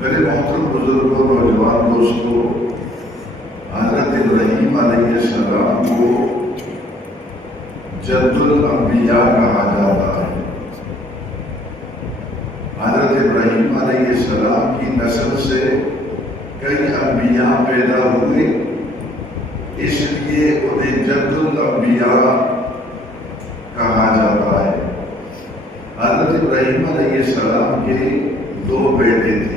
میرے محترم بزرگوں نوجوان دوستوں، حضرت ابراہیم علیہ السلام کو جد الانبیاء کہا جاتا ہے۔ حضرت ابراہیم علیہ السلام کی نسل سے کئی انبیاء پیدا ہوئے، اس لیے انہیں جد الانبیاء کہا جاتا ہے۔ حضرت ابراہیم علیہ السلام کے دو بیٹے تھے،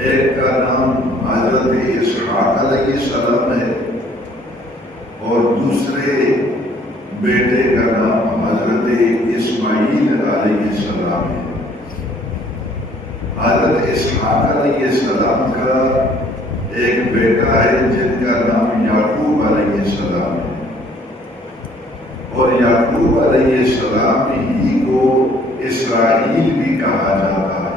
ایک کا نام حضرت اسحاق علیہ السلام ہے اور دوسرے بیٹے کا نام حضرت اسماعیل علیہ السلام ہے۔ حضرت اسحاق علیہ السلام کا ایک بیٹا ہے جن کا نام یعقوب علیہ السلام ہے، اور یعقوب علیہ السلام ہی کو اسرائیل بھی کہا جاتا ہے،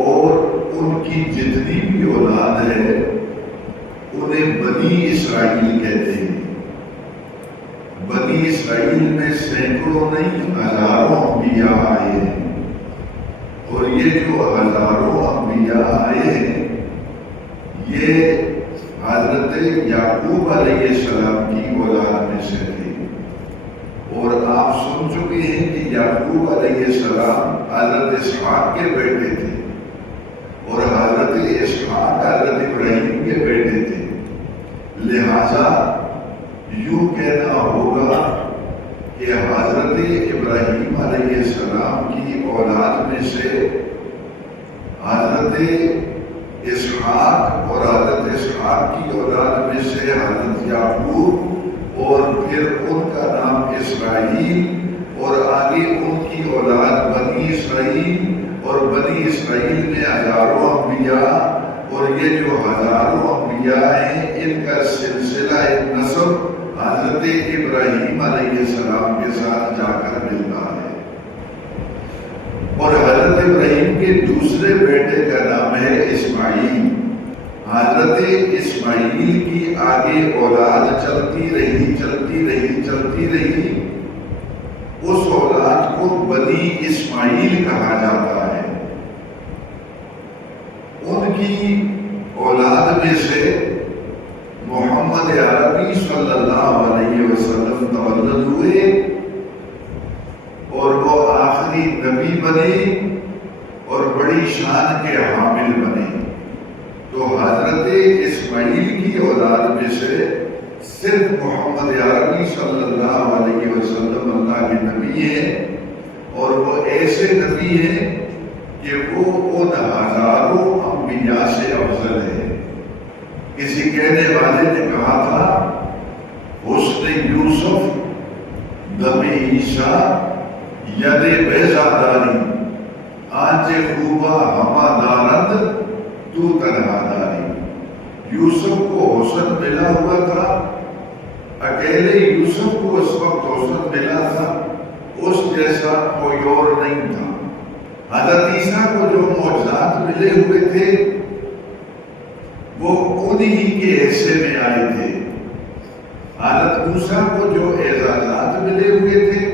اور ان کی جتنی بھی اولاد ہے انہیں بنی اسرائیل کہتے ہیں۔ بنی اسرائیل میں سینکڑوں نہیں ہزاروں انبیاء آئے ہیں، اور یہ جو ہزاروں انبیاء آئے ہیں یہ حضرت یعقوب علیہ السلام کی اولاد میں سے تھے۔ اور آپ سن چکے ہیں کہ یعقوب علیہ السلام حضرت اسحاق کے بیٹے تھے، اور حضرت اسحاق حضرت ابراہیم کے بیٹے تھے، لہذا یوں کہنا ہوگا کہ حضرت ابراہیم علیہ السلام کی اولاد میں سے حضرت اسحاق اور حضرت اسحاق کی اولاد میں سے حضرت یعقوب، اور پھر ان کا نام اسرائیل، اور آگے ان کی اولاد بنی اسرائیل، اور بنی اسرائیل میں ہزاروں انبیاء، اور یہ جو ہزاروں انبیاء ہیں ان کا سلسلہ نسب حضرت ابراہیم علیہ السلام کے ساتھ جا کر ملتا ہے۔ اور حضرت ابراہیم کے دوسرے بیٹے کا نام ہے اسماعیل۔ حضرت اسماعیل کی آگے اولاد چلتی رہی چلتی رہی چلتی رہی، اس اولاد کو بنی اسماعیل کہا جاتا ہے۔ ان کی اولاد میں سے محمد عربی صلی اللہ علیہ وسلم تولد ہوئے، اور وہ آخری نبی بنے اور بڑی شان کے حامل بنے۔ تو حضرت اسماعیل کی اولاد میں سے صرف محمد عربی صلی اللہ علیہ وسلم اللہ کے نبی ہیں، اور وہ ایسے نبی ہیں کہ وہ ان ہزاروں انبیاء سے افضل ہے۔ کسی کہنے والے نے کہا تھا، حسن یوسف دم عیسیٰ ید بیضا داری، آنچ خوبا ہما دارند تو تنہا داری۔ یوسف کو حسن ملا ہوا تھا، اکیلے یوسف کو اس وقت حسن ملا تھا، اس جیسا کوئی اور نہیں تھا۔ حضرت عیسیٰ کو جو معجزات ملے ہوئے تھے وہ انہی کے حصے میں آئے تھے۔ حضرت موسیٰ کو جو اعزازات ملے ہوئے تھے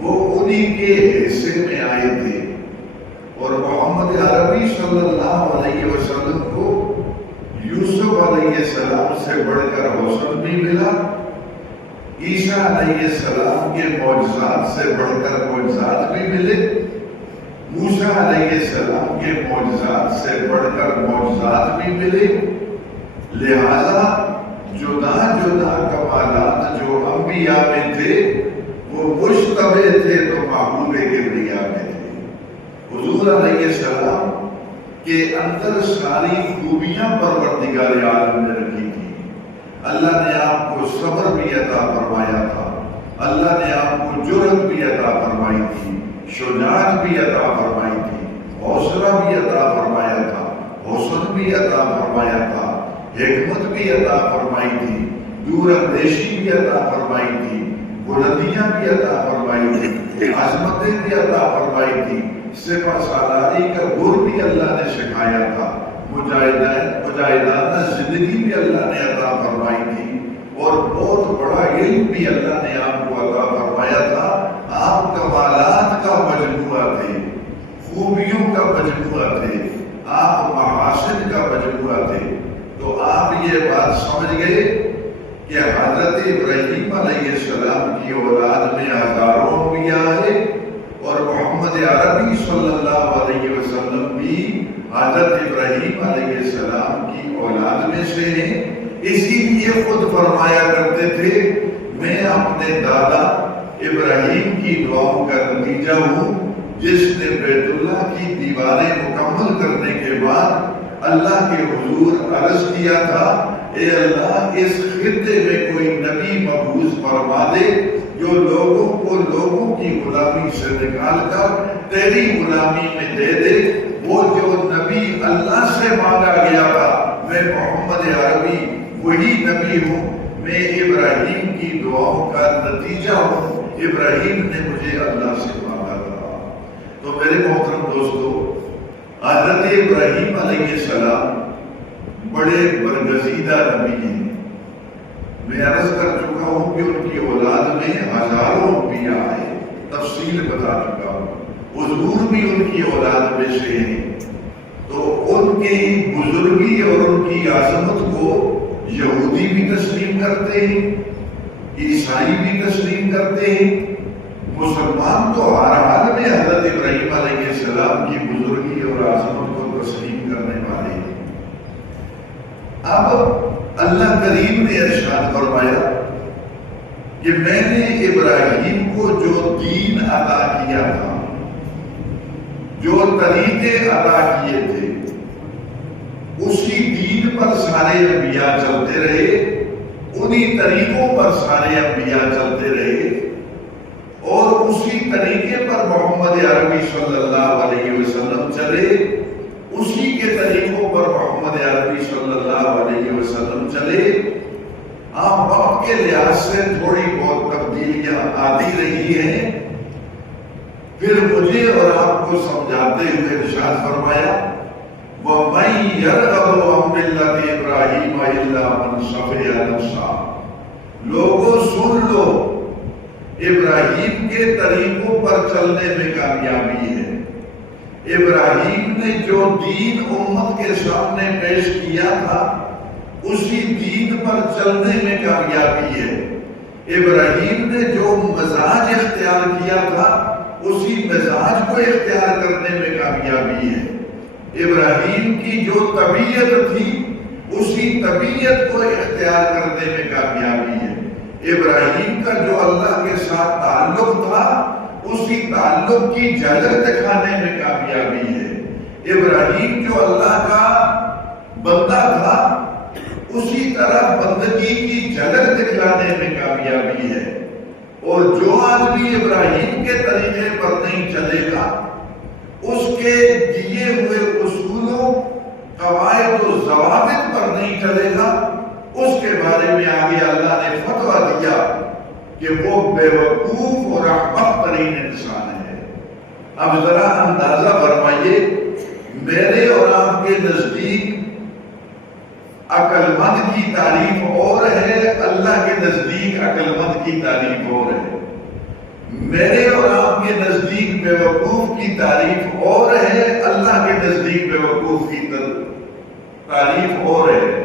وہ انہی کے حصے میں آئے تھے، اور محمد عربی صلی اللہ علیہ وسلم کو یوسف علیہ السلام سے بڑھ کر حسن بھی ملا، عیسیٰ علیہ السلام کے معجزات سے بڑھ کر معجزات بھی ملے، موسیٰ علیہ السلام کے معجزات سے بڑھ کر معجزات بھی ملے۔ لہذا جدا جدا کمالات جو انبیاء میں تھے وہ مشتبہ تھے تو محبوب کبریا میں تھے۔ حضور علیہ السلام کے اندر ساری خوبیاں پروردگار عالم نے رکھی تھی۔ اللہ نے آپ کو صبر بھی عطا فرمایا تھا، اللہ نے آپ کو جرأت بھی عطا فرمائی تھی، شجاعت بھی عطا فرمائی تھی، حوصلہ بھی عطا فرمایا تھا، حسن بھی عطا فرمایا تھا، حکمت بھی عطا فرمائی تھی، دور اندیشی بھی عطا فرمائی تھی، بلندیاں بھی عطا فرمائی تھی، عظمتیں بھی عطا فرمائی تھی، سپہ سالاری کا گر بھی اللہ نے سکھایا تھا، مجاہدانہ زندگی بھی اللہ نے عطا فرمائی تھی، اور بہت بڑا علم بھی اللہ نے آپ کو عطا فرمایا تھا۔ آپ کمالات کا مجموعہ تھے، خوب مجموعہ تھے، آپ محاسن کا مجموعہ تھے، تو آپ یہ بات سمجھ گئے کہ حضرت ابراہیم علیہ السلام کی اولاد میں ہزاروں انبیاء ہیں اور محمد عربی صلی اللہ علیہ وسلم بھی حضرت ابراہیم علیہ السلام کی اولاد میں سے ہیں۔ اسی لیے خود فرمایا کرتے تھے میں اپنے دادا ابراہیم کی دعاؤں کا نتیجہ ہوں، جس نے بیت اللہ کی دیواریں مکمل کرنے کے بعد اللہ کے حضور عرض کیا تھا اے اللہ اس خطے میں کوئی نبی مبعوث فرما دے جو لوگوں کو لوگوں کی غلامی سے نکال کر تیری غلامی میں دے دے۔ وہ جو نبی اللہ سے مانگا گیا تھا، میں محمد عربی وہی نبی ہوں، میں ابراہیم کی دعاؤں کا نتیجہ ہوں، ابراہیم نے مجھے اللہ سے مانگا تھا۔ تو میرے محترم دوستو، حضرت ابراہیم علیہ السلام بڑے برگزیدہ نبی ہیں۔ میں عرض کر چکا ہوں کہ ان کی اولاد میں ہزاروں انبیاء آئے، تفصیل بتا چکا ہوں، حضور بھی ان کی اولاد میں سے ہیں۔ تو ان کی بزرگی اور ان کی عظمت کو یہودی بھی تسلیم کرتے ہیں، عیسائی بھی تسلیم کرتے ہیں، مسلمان تو ہر حال میں حضرت ابراہیم علیہ السلام کی بزرگی اور عظمت کو تسلیم کرنے والے ہیں۔ اب اللہ کریم نے ارشاد فرمایا کہ میں نے ابراہیم کو جو دین عطا کیا تھا، جو طریقے عطا کیے تھے، اسی دین پر سارے انبیاء چلتے رہے، انہی طریقوں پر سارے انبیاء چلتے رہے، اور اسی طریقے پر محمد عربی صلی اللہ علیہ وسلم چلے، اسی کے طریقوں پر محمد عربی صلی اللہ علیہ وسلم چلے۔ آپ وقت کے لحاظ سے تھوڑی بہت تبدیلیاں آتی رہی ہیں، پھر مجھے اور آپ کو سمجھاتے ہوئے ارشاد فرمایا وَمَن يَرْغَبُ عَن مِّلَّةِ إِبْرَاهِيمَ إِلَّا مَن سَفِهَ نَفْسَهُ۔ لوگوں سن لو، ابراہیم کے طریقوں پر چلنے میں کامیابی ہے۔ ابراہیم نے جو دین امت کے سامنے پیش کیا تھا، اسی دین پر چلنے میں کامیابی ہے۔ ابراہیم نے جو مزاج اختیار کیا تھا، اسی مزاج کو اختیار کرنے میں کامیابی ہے۔ ابراہیم کی جو طبیعت تھی، اسی طبیعت کو اختیار کرنے میں کامیابی ہے۔ ابراہیم کا جو اللہ کے ساتھ تعلق تھا، اسی تعلق کی جھلک دکھانے میں کامیابی ہے۔ ابراہیم جو اللہ کا بندہ تھا، اسی طرح بندگی کی جھلک دکھانے میں کامیابی ہے۔ اور جو آدمی ابراہیم کے طریقے پر نہیں چلے گا، اس کے دیے ہوئے اصولوں، قواعد و ضوابط پر نہیں چلے گا، اس کے بارے میں آگے اللہ نے فتویٰ دیا کہ وہ بے وقوف اور احمق ترین انسان ہے۔ اب ذرا اندازہ فرمائیے، میرے اور آپ کے نزدیک عقل مند کی تعریف اور ہے، اللہ کے نزدیک عقل مند کی تعریف اور ہے۔ میرے اور آپ کے نزدیک بے وقوف کی تعریف اور ہے، اللہ کے نزدیک بے وقوف کی تعریف اور ہے۔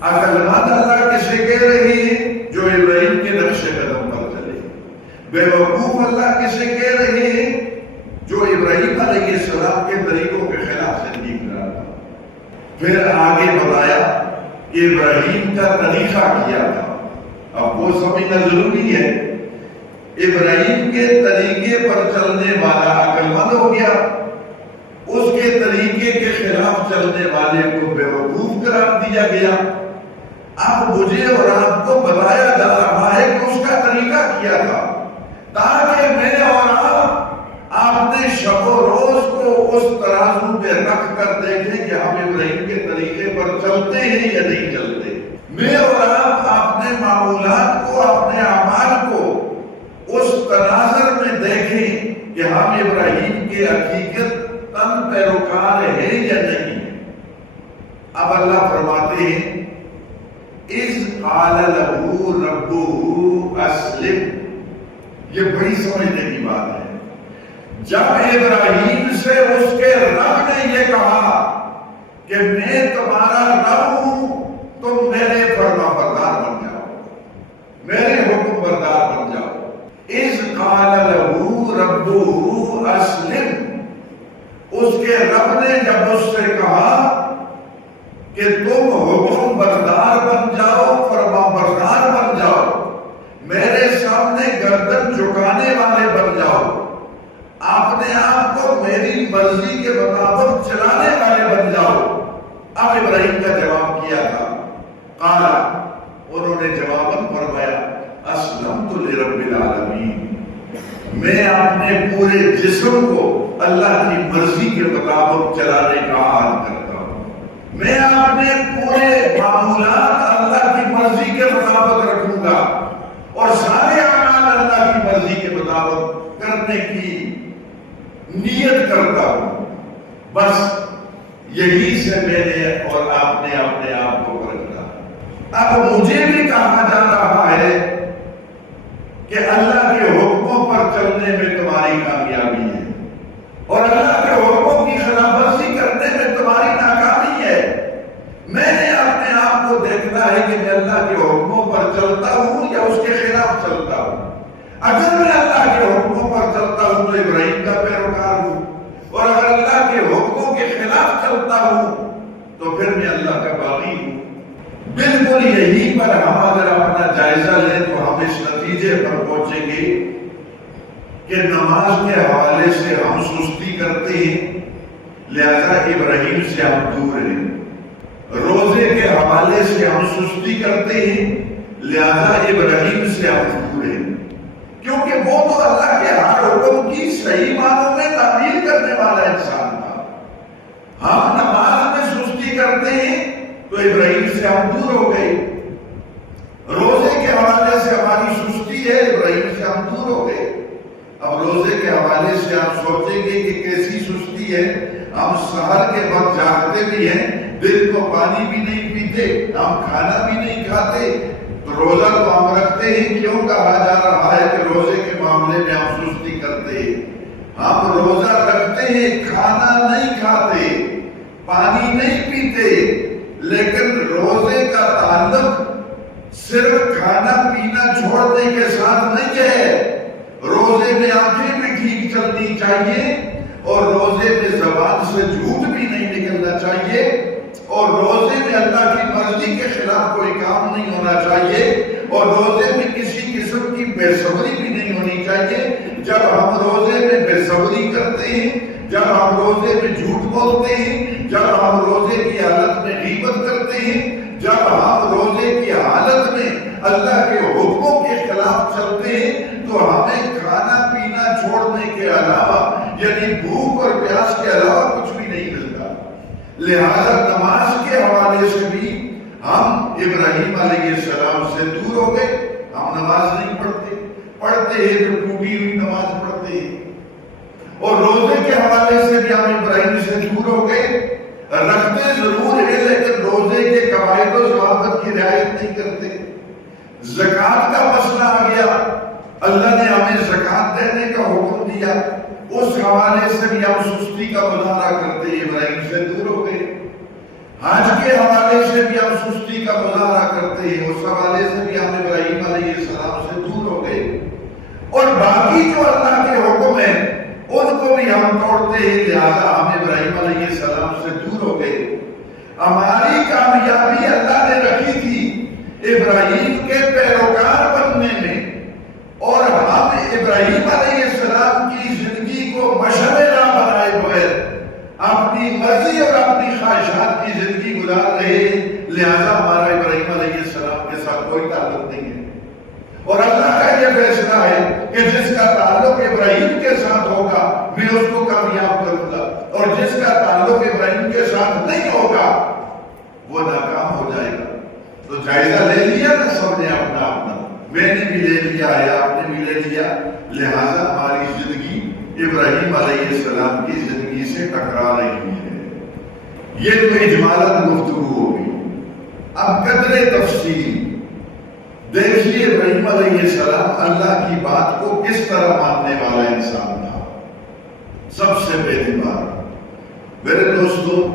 عقل مند اللہ کسے کہہ رہے ہیں؟ جو ابراہیم کے نقش قدم پر چلے۔ بے وقوف اللہ کسے کہہ رہے ہیں؟ جو ابراہیم علیہ السلام کے طریقوں کے خلاف زندگی گزارا تھا۔ پھر آگے بتایا کہ ابراہیم کا طریقہ کیا تھا۔ اب وہ سمجھنا ضروری ہے۔ ابراہیم کے طریقے پر چلنے والا عقل مند ہو گیا، اس کے طریقے کے خلاف چلنے والے کو بے وقوف قرار دیا گیا۔ اب مجھے اور آپ کو بتایا جا رہا ہے کہ اس کا طریقہ کیا تھا، تاکہ میں اور آپ نے شب و روز کو اس ترازو میں رکھ کر دیکھیں کہ ہم ابراہیم کے طریقے پر چلتے ہیں یا نہیں چلتے۔ میں اور آپ اپنے معمولات کو، اپنے اعمال کو اس تناظر میں دیکھیں کہ ہم ابراہیم کے حقیقت تن پیروکار ہیں یا نہیں۔ اب اللہ فرماتے ہیں اِذْ قَالَ لَهُ رَبُّهُ أَسْلِمْ۔ یہ بڑی سمجھنے کی بات ہے۔ جب ابراہیم سے اس کے رب کے رب نے جب اس سے کہا کہ تم حکم بردار بن جاؤ، فرما بردار بن جاؤ، میرے سامنے گردن جھکانے والے بن جاؤ، اپنے آپ کو میری مرضی کے مطابق چلانے والے بن جاؤ، اب ابراہیم کا جواب کیا تھا، قال، انہوں نے جواباً فرمایا، اسلمت لرب العالمین، میں اپنے پورے جسم کو اللہ کی مرضی کے مطابق چلانے کا عہد کرتا ہوں، میں اپنے پورے معمولات اللہ کی مرضی کے مطابق رکھوں گا اور سارے اعمال اللہ کی مرضی کے مطابق کرنے کی نیت کرتا ہوں، بس یہی سے میں نے اور آپ نے اپنے آپ کو پرکھا۔ اب مجھے بھی کہا جا رہا ہے کہ اللہ کے حکموں پر چلنے میں تمہاری کامیابی ہے اور اللہ کے حکموں کی خلاف ورزی کرنے میں تمہاری ناکامی ہے۔ میں نے اپنے آپ کو دیکھنا ہے کہ میں اللہ کے حکموں پر چلتا ہوں یا اس کے خلاف چلتا ہوں۔ اگر میں اللہ کے حکموں پر چلتا ہوں تو ابراہیم کا پیروکار ہوں، اور اگر اللہ کے حکموں کے خلاف چلتا ہوں تو پھر میں اللہ کا باغی ہوں۔ بالکل یہی پر ہم اگر اپنا جائزہ لیں تو ہم اس نتیجے پر پہنچیں گے کہ نماز کے حوالے سے ہم سستی کرتے ہیں، لہذا ابراہیم سے ہم دور ہیں، روزے کے حوالے سے ہم سستی کرتے ہیں، لہذا ابراہیم سے ہم دور ہیں، کیونکہ وہ تو اللہ کے ہر حکم کی صحیح معنوں میں تعمیل کرنے والا انسان تھا۔ ہم نماز میں سستی کرتے ہیں تو ابراہیم سے ہم دور ہو گئے، روزے کے حوالے سے ہماری سستی ہے، ابراہیم سے ہم دور ہو گئے۔ اب روزے کے حوالے سے آپ سوچیں گے کہ کیسی سستی ہے، ہم سحر کے وقت جاگتے بھی ہیں، دن کو پانی بھی نہیں پیتے، ہم کھانا بھی نہیں کھاتے، تو روزہ تو ہم رکھتے ہیں، کیوں کہا جا رہا ہے کہ روزے کے معاملے میں ہم سستی کرتے ہیں؟ ہم روزہ رکھتے ہیں، کھانا نہیں کھاتے، پانی نہیں پیتے، لیکن روزے کا تعلق صرف کھانا پینا چھوڑنے کے ساتھ نہیں ہے۔ روزے میں آنکھیں بھی ٹھیک چلنی چاہیے اور روزے میں زبان سے جھوٹ بھی نہیں نکلنا چاہیے اور روزے میں اللہ کی مرضی کے خلاف کوئی کام نہیں ہونا چاہیے اور روزے میں کسی قسم کی بے صبری بھی نہیں ہونی چاہیے۔ جب ہم روزے میں بے صبری کرتے ہیں، جب ہم روزے میں جھوٹ بولتے ہیں، جب ہم روزے کی حالت میں غیبت کرتے ہیں، جب ہم روزے کی حالت میں اللہ کے حکموں کے خلاف چلتے ہیں تو ہمیں کھانا پینا چھوڑنے کے علاوہ یعنی بھوک اور پیاس کے علاوہ کچھ بھی نہیں ملتا۔ لہذا نماز کے حوالے سے بھی ہم ابراہیم علیہ السلام سے دور ہو گئے، ہم نماز نہیں پڑھتے ہیں تو ٹوٹی ہوئی نماز پڑھتے ہیں، اور روزے کے حوالے سے بھی ہم ابراہیم سے دور ہو گئے، رکھتے ضرور ہیں لیکن روزے کے قواعد و ضوابط کی رعایت نہیں کرتے۔ زکوٰۃ کا مسئلہ آ گیا، اللہ نے ہمیں زکوٰۃ دینے کا حکم دیا، اس حوالے سے بھی ہم سستی کا مظاہرہ کرتے ہیں، ابراہیم سے دور ہو گئے۔ حج کے حوالے سے بھی ہم سستی کا مظاہرہ کرتے ہیں، اس حوالے سے بھی ہم ابراہیم علیہ السلام سے دور ہو گئے، اور باقی جو اللہ کے حکم ہیں ان کو بھی ہم توڑتے ہیں، لہذا ہم ابراہیم علیہ السلام سے دور ہو گئے۔ ہماری کامیابی اللہ نے رکھی تھی ابراہیم کے پیروکار بننے میں، اور ہم ابراہیم علیہ السلام کی زندگی کو مشرے نہ بنائے بغیر اپنی مرضی اور اپنی خواہشات کی زندگی گزار رہے، لہذا ہمارا ابراہیم علیہ السلام کے ساتھ کوئی تعلق نہیں ہے، اور اللہ کا یہ فیصلہ ہے کہ جس کا تعلق ابراہیم کے ساتھ ہوگا میں اس کو کامیاب کروں گا، اور جس کا تعلق ابراہیم کے ساتھ نہیں ہوگا وہ ناکام ہو جائے گا۔ تو جائزہ لے لیا نا سب نے اپنا اپنا، میں نے بھی لے لیا ہے، آپ نے بھی لے لیا، لہذا ہماری زندگی ابراہیم علیہ السلام کی زندگی سے ٹکرا رہی ہے۔ یہ تو اجمالاً گفتگو ہوگی۔ اب قدر تفصیل دیکھیے ابراہیم علیہ السلام اللہ کی بات کو کس طرح ماننے والا انسان تھا۔ سب سے پہلی بات میرے دوستو،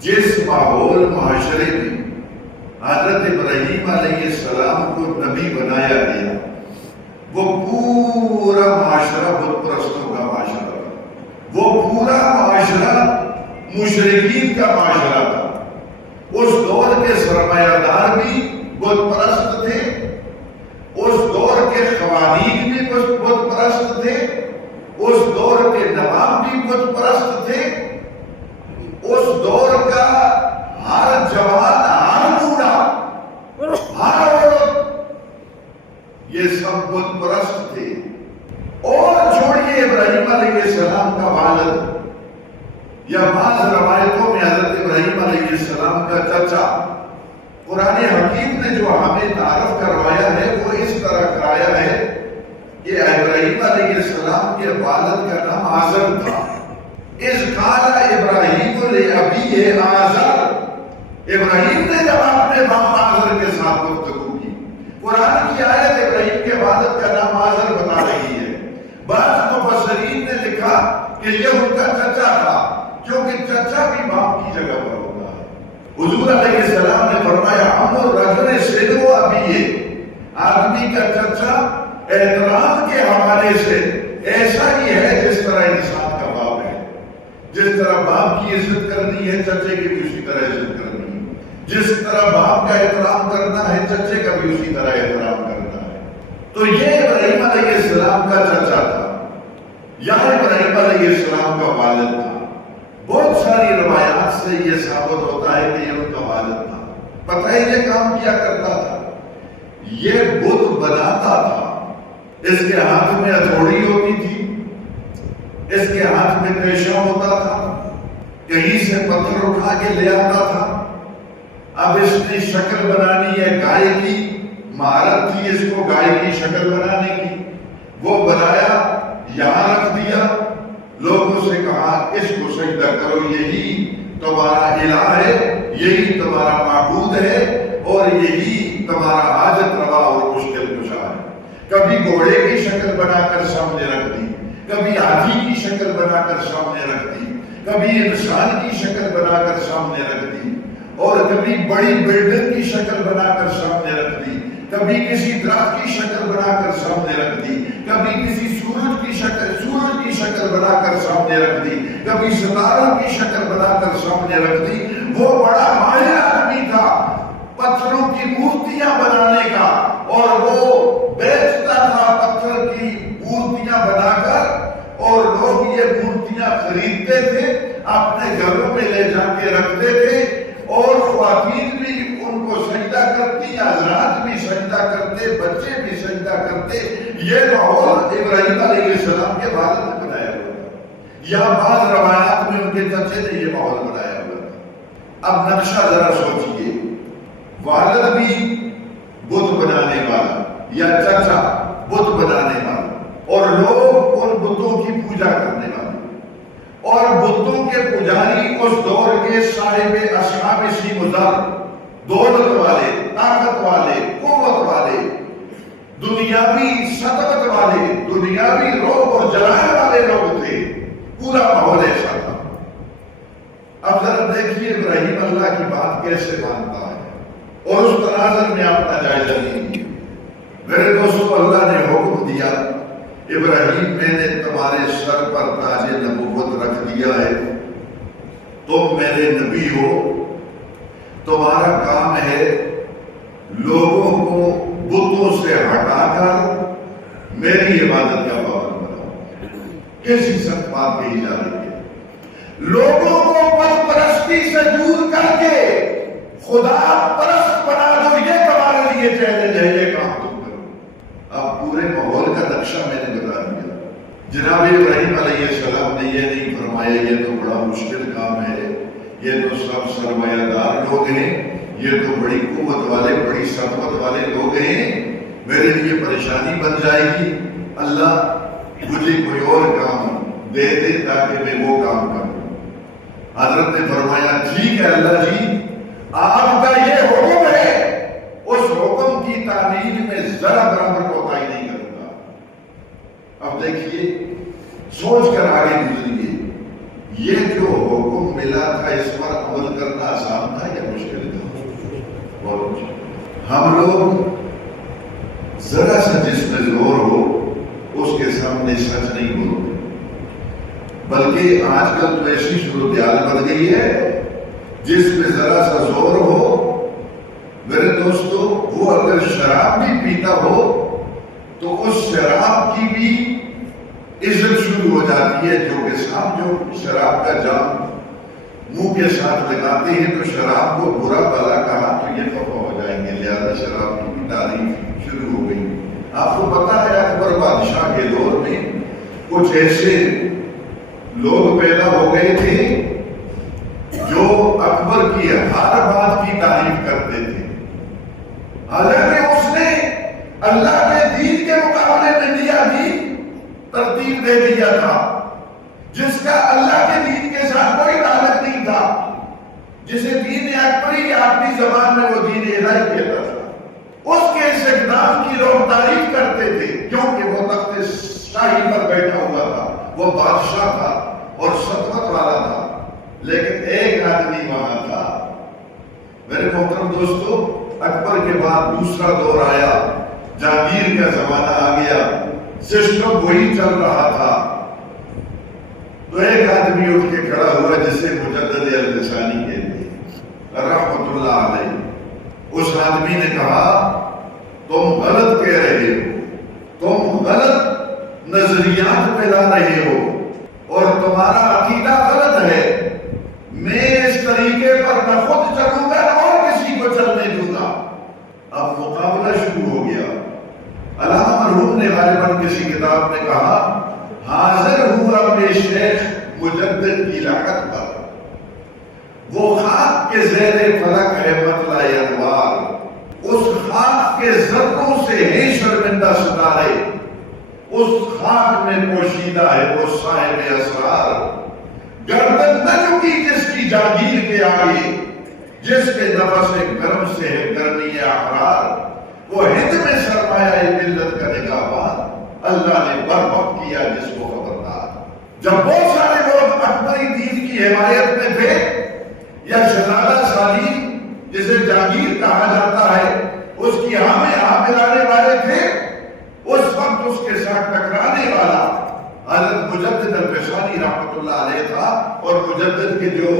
جس ماحول معاشرے میں حضرت ابراہیم علیہ السلام کو نبی بنایا گیا وہ پورا معاشرہ بت پرستوں کا معاشرہ تھا، وہ پورا معاشرہ مشرکین کا معاشرہ تھا. اس دور کے سرمایہ دار بھی بت پرست تھے، اس دور کے قوانین بھی بت پرست تھے، اس دور کے نواب بھی بت پرست تھے، اس دور کا ہر جوان، ہر بوڑھا، ہر عورت، یہ سب بت پرست تھے. اور چھوڑیے ابراہیم علیہ السلام کا والد یا بعض روایتوں میں حضرت ابراہیم علیہ السلام کا چچا، قرآن حکیم نے جو ہمیں تعارف کروایا ہے وہ اس طرح کرایا ہے کہ ابراہیم علیہ السلام کے والد کا نام آزر تھا. اس قال ابراہیم لابیہ آزر، ابراہیم نے جب اپنے باپ آزر کے ساتھ گفتگو کی، قرآن کی آیت ابراہیم کے والد کا نام آزر بتا رہی ہے. بعض مفسرین نے لکھا کہ یہ ان کا چچا تھا، کیونکہ چچا بھی باپ کی جگہ پر ہوتا ہے. حضور علیہ السلام نے فرمایا عمر رجل سنو ابیہ، آدمی کا چچا احترام کے حوالے سے ایسا ہی ہے جس طرح انسان کا باپ ہے. جس طرح باپ کی عزت کرنی ہے چچے کی بھی اسی طرح عزت کرنی ہے. جس طرح باپ کا احترام کرنا ہے چچے کا بھی اسی طرح احترام کرنا ہے. تو یہ ابراہیم علیہ السلام کا چچا تھا یا ابراہیم علیہ السلام کا والد تھا. بہت ساری روایات سے یہ ثابت ہوتا ہے کہ یہ ان کا والد تھا. پتہ ہے یہ کام کیا کرتا تھا؟ یہ بت بناتا تھا. اس کے ہاتھ میں ہتھوڑی ہوتی تھی، اس کے ہاتھ میں پیشہ ہوتا تھا، کہیں سے پتھر اٹھا کے لے آتا تھا. اب اس نے شکل بنانی ہے گائے کی، مہارت تھی اس کو گائے کی شکل بنانے کی. وہ بنایا، یہاں رکھ دیا، لوگوں سے کہا اس کو سجدہ کرو، یہی تمہارا الہ ہے، یہی تمہارا معبود ہے، اور یہی تمہارا حاجت روا اور مشکل کشا ہے. کبھی گھوڑے کی شکل بنا کر سامنے رکھ دی، کبھی ہاتھی کی شکل بنا کر سامنے رکھ دی، کبھی انسان کی شکل بنا کر سامنے رکھ دی، اور کبھی بڑی بلڈنگ کی شکل بنا کر سامنے رکھ دی، کبھی کسی درخت کی شکل بنا کر سامنے رکھ دی، کبھی کسی سورج کی شکل بنا کر سامنے رکھ دی، کبھی ستاروں کی شکل بنا کر سامنے رکھ دی. وہ بڑا ماہر آدمی تھا پتھروں کی مورتیاں بنانے کا، اور وہ بیچتا تھا پتھر کی مورتیاں بنا کر، اور لوگ یہ مورتیاں خریدتے تھے، اپنے گھروں میں لے جا کے رکھتے تھے، اور خواتین بھی ان کو سجدہ کرتی، حضرات بھی سجدہ کرتے، بچے بھی سجدہ کرتے. یہ ماحول ابراہیم علیہ السلام کے والد نے بنایا ہوا تھا، یا بعض روایات میں ان کے چچے نے یہ ماحول بنایا ہوا تھا. اب نقشہ ذرا سوچئے، والد بھی بت بنانے والا یا چچا بت بنانے والا، اور لوگ ان بتوں کی پوجا کرنے والے، اور بتوں کے پجاری اس دور کے صاحب اصحاب سیم و زر، دولت والے، طاقت والے، قوت والے، دنیاوی سطوت والے، دنیاوی روب اور جلال والے لوگ تھے. پورا ماحول ایسا تھا. اب ذرا دیکھیے ابراہیم اللہ کی بات کیسے مانتا ہے، اور اس تناظر میں اپنا جائزہ لیجیے. میرے دوستو، اللہ نے حکم دیا ابراہیم میں نے تمہارے سر پر تاج نبوت رکھ دیا ہے، تم میرے نبی ہو، تمہارا کام ہے لوگوں کو بتوں سے ہٹا کر میری عبادت کا پابند بناؤ. کیسی سخت بات کہی جا رہی ہے. لوگوں کو بت پرستی سے دور کر کے خدا پرست بنا دو، یہ تمہارے لیے چیلنج ہے، یہ کام تم کرو. اب پورے ماحول کا نقشہ میں نے بتا دیا. جناب ابراہیم علیہ السلام نے یہ نہیں فرمایا یہ تو بڑا مشکل کام ہے، یہ تو سب سرمایہ دار لوگ ہیں، یہ تو بڑی قوت والے، بڑی سطوت والے لوگ ہیں، میرے لیے پریشانی بن جائے گی. اللہ مجھے کوئی اور کام دے دے تاکہ میں وہ کام کروں. حضرت نے فرمایا ٹھیک ہے اللہ جی، آپ کا یہ حکم ہے، اس حکم کی تعمیل میں ذرا برابر کوتاہی نہیں کروں گا. اب دیکھیے، سوچ کر آگے گزریے، یہ جو حکم ملا تھا اس پر عمل کرنا آسان تھا یا مشکل تھا؟ بہت مشکل. ہم لوگ ذرا سا جس میں زور ہو اس کے سامنے سچ نہیں بولتے. بلکہ آج کل تو ایسی صورتحال بن گئی ہے جس میں ذرا سا زور ہو، میرے دوستو، وہ اگر شراب بھی پیتا ہو تو اس شراب کی بھی عزت شروع ہو جاتی ہے، جو کہ صاحب جو شراب کا جام منہ کے ساتھ لگاتے ہیں تو شراب کو برا بلا کہا تو یہ خفا ہو جائیں گے، لہذا شراب کی بھی تعریف شروع ہو گئی۔ آپ کو پتا ہے اکبر بادشاہ کے دور میں کچھ ایسے لوگ پیدا ہو گئے تھے جو اکبر کی ہر بات کی تعریف کرتے تھے، حالانکہ اس نے اللہ کے دین کے مقابلے میں دیا بھی ترتیب دے دیا تھا، جس کا اللہ کے دین کے ساتھ کوئی تعلق نہیں تھا، جسے دین اکبری اپنی زبان میں وہ دین الہی کہتا تھا، اس کے اس اقدام کی لوگ تعریف کرتے تھے کیونکہ وہ تخت شاہی پر بیٹھا ہوا تھا، وہ بادشاہ تھا اور سطوت والا تھا، لیکن ایک آدمی وہاں تھا۔ میرے محترم دوستو، اکبر کے بعد دوسرا دور آیا، جہانگیر کا زمانہ آ گیا، سسٹم وہی چل رہا تھا، تو ایک آدمی اٹھ کے کھڑا ہوا جسے مجدد الفسانی کہتے ہیں رحمت اللہ علیہ۔ اس آدمی نے کہا تم غلط کہہ رہے ہو، تم غلط نظریات پھیلا رہے ہو اور تمہارا عقیدہ غلط ہے، میں اس طریقے پر نہ خود چلوں گا اور کسی کو چلنے دوں گا۔ اب مقابلہ شروع ہو گیا۔ علامہ مرحوم نے غالباً کسی کتاب میں کہا حاضر ہوا میں شیخ مجدد کی لاحت پر، وہ خاک کے زیر فلک ہے مطلع انوار، اس خاک کے ذروں سے ہیں شرمندہ ستارے، اس خاک میں پوشیدہ ہے وہ صاحب اسرار، گردن نہ جھکی جس کی جاگیر کے آگے، جس کے نفس گرم سے ہے گرمی احرار، وہ ہند میں سرمایہ ملت کا نگہبان، اللہ نے برپا کیا جس کو خبردار۔ جب بہت سارے لوگ اکبری دین کی حمایت میں تھے یا شہزادہ سالم جسے جہانگیر کہا جاتا ہے اس کی ہاں ملانے والے تھے، اس وقت اس کے ساتھ ٹکرانے والا حضرت مجدد الفسانی رحمت اللہ علیہ تھا، اور مجدد کے جو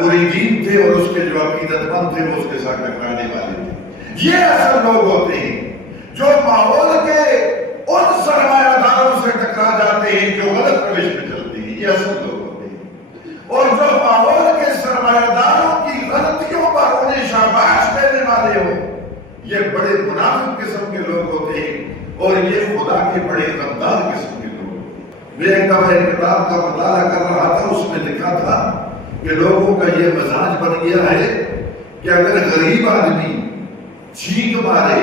مریدین تھے اور اس کے جو عقیدت مند تھے وہ اس کے ساتھ ٹکرانے والے تھے۔ یہ اصل لوگ ہوتے ہیں جو ماحول کے ان سرمایہ داروں سے ٹکرا جاتے ہیں جو غلط روش میں چلتے ہیں، یہ اصل لوگ ہوتے ہیں، اور جو ماحول کے سرمایہ داروں کی غلطیوں پر انہیں شاباش دینے والے ہوں، یہ بڑے منافق قسم کے لوگ ہوتے ہیں، اور یہ خدا کے بڑے غدار قسم کے لوگ ہوتے ہیں۔ میں ایک دفعہ ایک کتاب کا مطالعہ کر رہا تھا، اس میں لکھا تھا کہ لوگوں کا یہ مزاج بن گیا ہے کہ اگر غریب آدمی چھینک مارے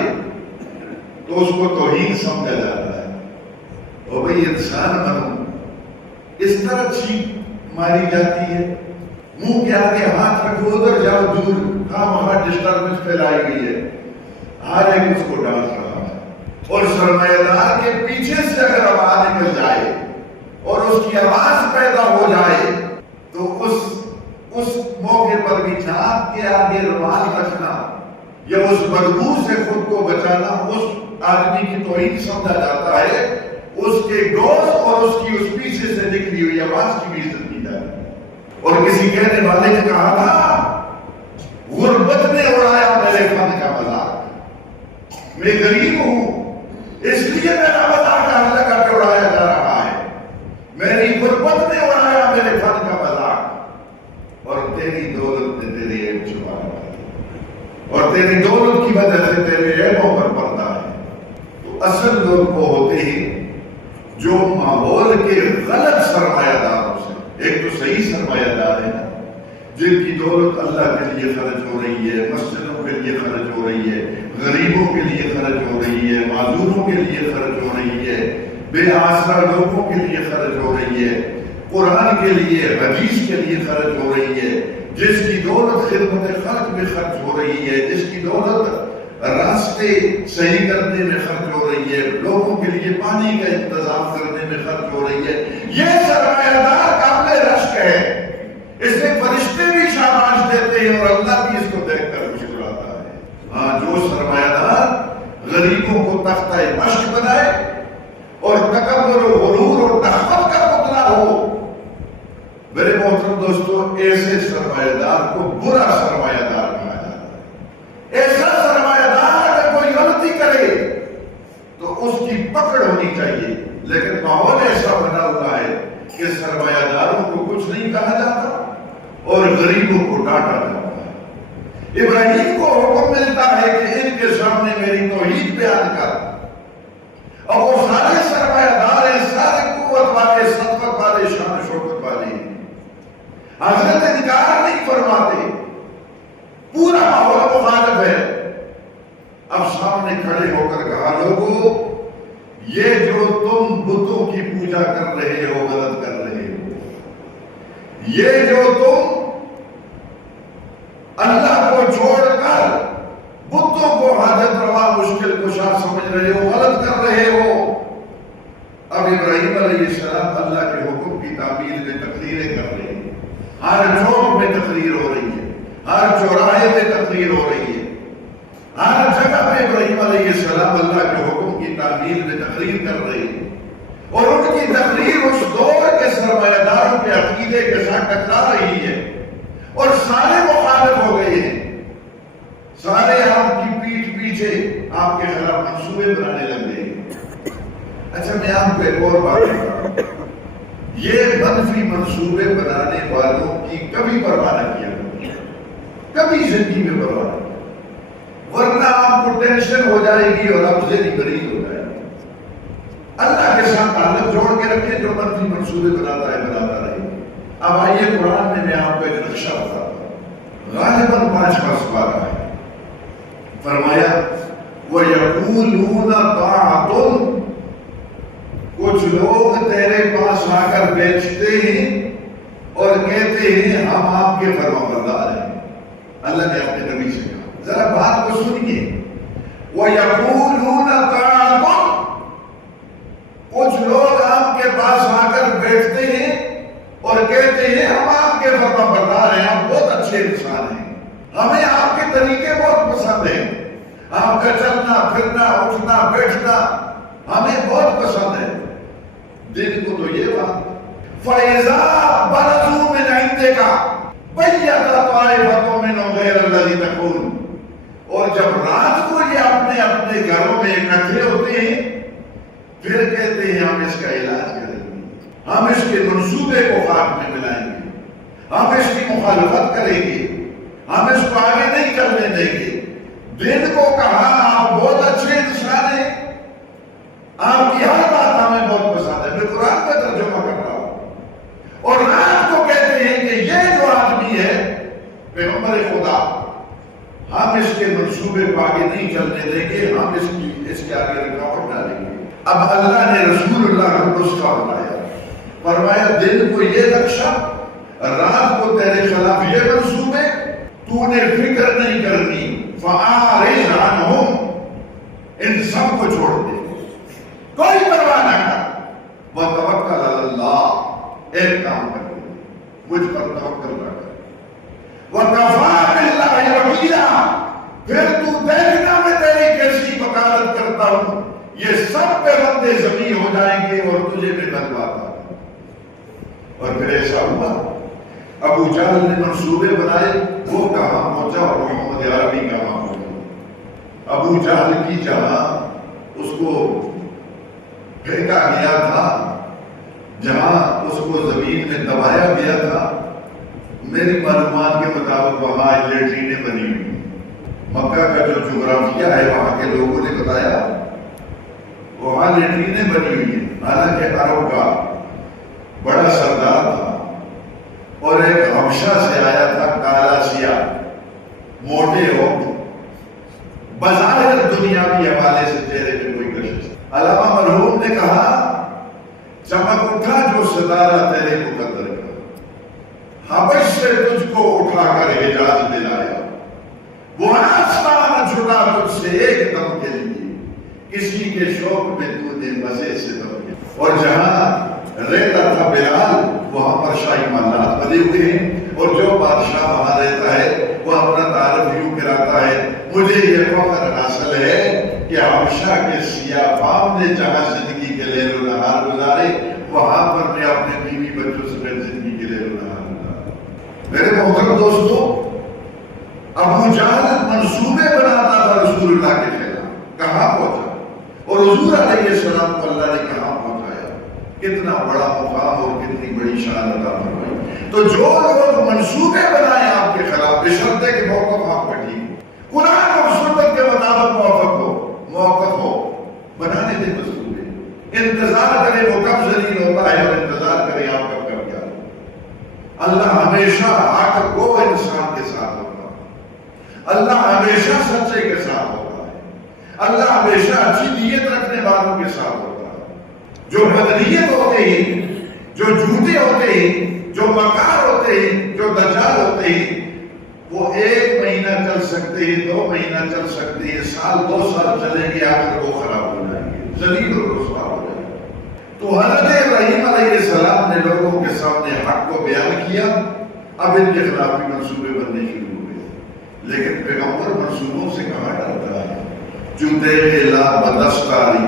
تو اس کو توہین سمجھا جاتا ہے، اور بھئی انسان بنو، اس طرح چھینک ماری جاتی ہے، منہ کے آگے ہاتھ رکھو، ادھر جاؤ دور، کہاں وہاں ڈسٹربنس پھیلائی گئی ہے، ہر ایک اس کو ڈانٹ رہا ہے، اور سرمایہ دار کے پیچھے سے اگر آواز نکل جائے اور اس کی آواز پیدا ہو جائے تو اس موقع پر بھی ناک کے آگے رومال رکھنا یا اس بدبو سے خود کو بچانا اس آدمی کی توہین سمجھا جاتا ہے، اس کے گوش اور اس کی اس پیچھے سے نکلی ہوئی آواز کی بھی عزت کی جاتی۔ اور کسی کہنے والے نے کہا تھا غربت نے اڑایا میرے فن کا مذاق، میں غریب ہوں اس لیے میرا مذاق ہر جگہ پہ اڑایا جا رہا ہے، میری غربت نے اڑایا میرے فن کا مذاق، اور تیری دولت نے تیرے عیب چھپا رکھا ہے، اور تیری دولت کی وجہ سے تیرے عیبوں پر پردہ ہے۔ تو اصل لوگ وہ ہوتے ہیں جو ماحول کے غلط سرمایہ داروں سے، ایک تو صحیح سرمایہ دار ہے جن کی دولت اللہ کے لیے خرچ ہو رہی ہے، مسجدوں کے لیے خرچ ہو رہی ہے، غریبوں کے لیے خرچ ہو رہی ہے، معذوروں کے لیے خرچ ہو رہی ہے، بے آسرا لوگوں کے لیے خرچ ہو رہی ہے، قرآن کے لیے، حدیث کے لیے خرچ ہو رہی ہے، جس کی دولت خدمت خلق میں خرچ ہو رہی ہے، جس کی دولت راستے صحیح کرنے میں خرچ ہو رہی ہے، لوگوں کے لیے پانی کا انتظام کرنے میں خرچ ہو رہی ہے، یہ سرمایہ دار قابل رشک ہے، اس سے فرشتے بھی شاباش دیتے ہیں اور اللہ بھی اس کو دیکھ کر مسکراتا ہے۔ ہاں، جو سرمایہ دار غریبوں کو تختہ مشق بنائے اور تکبر و غرور اور تخبط کا پتلا ہو، میرے محترم دوستو، ایسے سرمایہ دار کو برا سرمایہ دار کہا جاتا ہے۔ ایسا سرمایہ دار اگر کوئی غلطی کرے تو اس کی پکڑ ہونی چاہیے، لیکن ماحول ایسا بنا ہوا ہے کہ سرمایہ داروں کو کچھ نہیں کہا جاتا اور غریبوں کو ڈانٹا جاتا ہے۔ ابراہیم کو حکم ملتا ہے کہ ان کے سامنے میری توحید بیان کر، اور وہ سارے سرمایہ دار ہیں، سارے قوت والے، سطوت والے، شان و شوکت والے ہیں، حضرت انکار نہیں فرماتے، پورا ماحول مخالف ہے۔ اب سامنے کھڑے ہو کر کہا، لوگوں یہ جو تم بتوں کی پوجا کر رہے ہو غلط کر رہے ہو، یہ جو تم اللہ کو چھوڑ کر بتوں کو حاجت روا مشکل کشا سمجھ رہے ہو، غلط کر رہے ہو۔ اب ابراہیم علیہ السلام اللہ کے حکم کی تعمیل میں تقریریں کر رہے ہیں، ہر چوک میں تقریر ہو رہی ہے، ہر چوراہے میں تقریر ہو رہی ہے، ہر جگہ پہ ابراہیم علیہ السلام اللہ کے حکم کی تعمیل میں تقریر کر رہے ہیں، اور ان کی تقریر اس دور کے سرمایہ داروں کے عقیدے کے ساتھ ٹکرا رہی ہے، اور سارے مخالف ہو گئے ہیں، سارے آپ کی پیٹھ پیچھے آپ کے خلاف منصوبے بنانے لگ گئے ہیں۔ اچھا میں آپ کو ایک اور بات بتا رہا ہوں، یہ منفی منصوبے بنانے والوں کی کبھی پرواہ نہ کیا، کبھی زندگی میں پرواہ نہ کیا، ورنہ آپ کو ٹینشن ہو جائے گی اور آپ ذہنی مریض ہو جائے گی۔ اللہ کے ساتھ تعلق جوڑ کے رکھیں، جو منفی منصوبے بناتا ہے بناتا رہے۔ اب آئیے قرآن میں آپ کو ایک نقشہ بتاتا ہوں، غالباً 5 سپارہ ہے، فرمایا وَيَقُولُونَ طَاعَةٌ، کچھ لوگ تیرے پاس آ کر بیچتے ہیں اور کہتے ہیں ہم آپ کے فرمانبردار ہیں۔ اللہ نے اپنے نبی سے کہا، ذرا بات کو سنیے، وَيَقُولُونَ طَاعَةٌ، کچھ لوگ آپ کے پاس آ کر بیٹھتے ہیں اور کہتے ہیں ہم آپ کے فرمانبردار ہیں، آپ بہت اچھے انسان ہیں، ہمیں آپ کے طریقے بہت پسند ہیں، آپ کا چلنا پھرنا اٹھنا بیٹھنا ہمیں بہت پسند ہے۔ دل کو تو یہ بات، فَإِذَا بَرَزُوا مِنْ عِنْدِكَ بَيَّتَ طَائِفَةٌ مِّنْهُمْ غَيْرَ الَّذِي تَقُولُ، اور جب رات کو یہ اپنے اپنے گھروں میں اکٹھے ہوتے ہیں پھر کہتے ہیں ہم اس کا علاج کریں گے، ہم اس کے منصوبے کو خاک میں ملائیں گے، ہم اس کی مخالفت کریں گے، ہم اس کو آگے نہیں چلنے دیں گے۔ دن کو کہا آپ بہت اچھے انسان ہیں، آپ کی ہر بات ہمیں بہت پسند ہے، میں قرآن کا ترجمہ کر رہا ہوں، اور رات کو کہتے ہیں کہ یہ جو آدمی ہے پیغمبر خدا، ہم اس کے منصوبے کو آگے نہیں چلنے دیں گے، ہم اس کے آگے رکاوٹ ڈالیں گے۔ اب اللہ نے رسول اللہ کو نسخہ بتایا، فرمایا دن کو یہ نقشہ، رات کو تیرے خلاف یہ منصوبے، تو نے فکر نہیں کرنی، فَأَعْرِضْ عَنْهُمْ، ان سب کو چھوڑ دے، کوئی پرواہ نہ کر، وَتَوَكَّلْ عَلَى اللَّهِ، ایک کام کر مجھ پر توکل رکھ، وَكَفَىٰ بِاللَّهِ وَكِيلًا، پھر تو دیکھنا میں تیری کیسی وکالت کرتا ہوں، یہ سب پہ بندے زمین ہو جائیں گے اور تجھے میں بدلواتا ہوں۔ اور پھر ایسا ہوا، ابو جہل نے منصوبے بنائے، وہ کہاں پہنچا اور محمد عربی کہاں پہنچا۔ ابو جہل کی جہاں اس کو پھینکا گیا تھا، جہاں اس کو زمین میں دبایا گیا تھا، میری معلومات کے مطابق وہاں لیٹرینیں بنی ہوئی۔ مکہ کا جو جغرافیہ ہے وہاں کے لوگوں نے بتایا وہاں لیٹرینیں بنی ہوئی ہیں۔ حالانکہ عرب کا بڑا سردار تھا اور ایک حبشہ سے آیا تھا، کالا سیاہ، موٹے ہو، بظاہر دنیاوی حوالے سے چہرے پہ کوئی کشش۔ علامہ مرحوم نے کہا چمک اٹھا جو ستارہ تیرے مقدر کا، حبش سے تجھ کو اٹھا کر حجاز میں لایا، وہ آسمان چھٹا تجھ سے ایک دم کے لیے، کسی کے شوق میں تو نے مزے سے دم کیا۔ اور جہاں رہتا تھا بلال وہاں پر شاہی محلات بنے ہوئے ہیں، اور جو بادشاہ وہاں رہتا ہے وہ اپنا تعارف یوں کراتا ہے، مجھے یہ فخر حاصل ہے کہ حبشہ کے سیاہ فام نے جہاں زندگی کے لیل و نہار گزارے وہاں پر میں اپنے بیوی بچوں سے زندگی کے میرے محترم دوستو، ابو جہل منصوبے بناتا تھا رسول اللہ کے خلاف، کہاں پہنچا؟ اور حضور علیہ السلام کو اللہ نے کہاں پہنچایا؟ کتنا بڑا مقام اور کتنی بڑی شان عطا فرمائی۔ تو جو لوگ منصوبے بنائے آپ کے خلاف، بشرطے کے موقف آپ کا ٹھیک ہو، قرآن اور سنت کے مطابق موقف ہو، بنانے دیں منصوبے، انتظار کرے وہ کب ذلیل ہوتا ہے اور انتظار کرے آپ کب کیا۔ اللہ ہمیشہ حق کو انسان کے ساتھ ہوتا ہے، اللہ ہمیشہ سچے کے ساتھ ہوتا ہے، اللہ ہمیشہ اچھی نیت رکھنے والوں کے ساتھ ہوتا ہے۔ جو بدنیت ہوتے ہی، جو جھوٹے ہوتے ہی، جو مکار ہوتے ہی، جو دجال ہوتے ہی، وہ 1 مہینہ چل سکتے ہیں، 2 مہینہ چل سکتے ہیں، سال 2 سال چلیں گے، آخر وہ خراب ہو جائیں گے، ذلیل اور رسوا ہو جائیں گے۔ تو حضرت ابراہیم علیہ السلام نے لوگوں کے سامنے حق کو بیان کیا، اب ان کے خلاف بھی منصوبے بننے شروع ہو گئے۔ لیکن پیغمبر منصوبوں سے کہاں ڈرتا ہے؟ چوتے لا بدستاری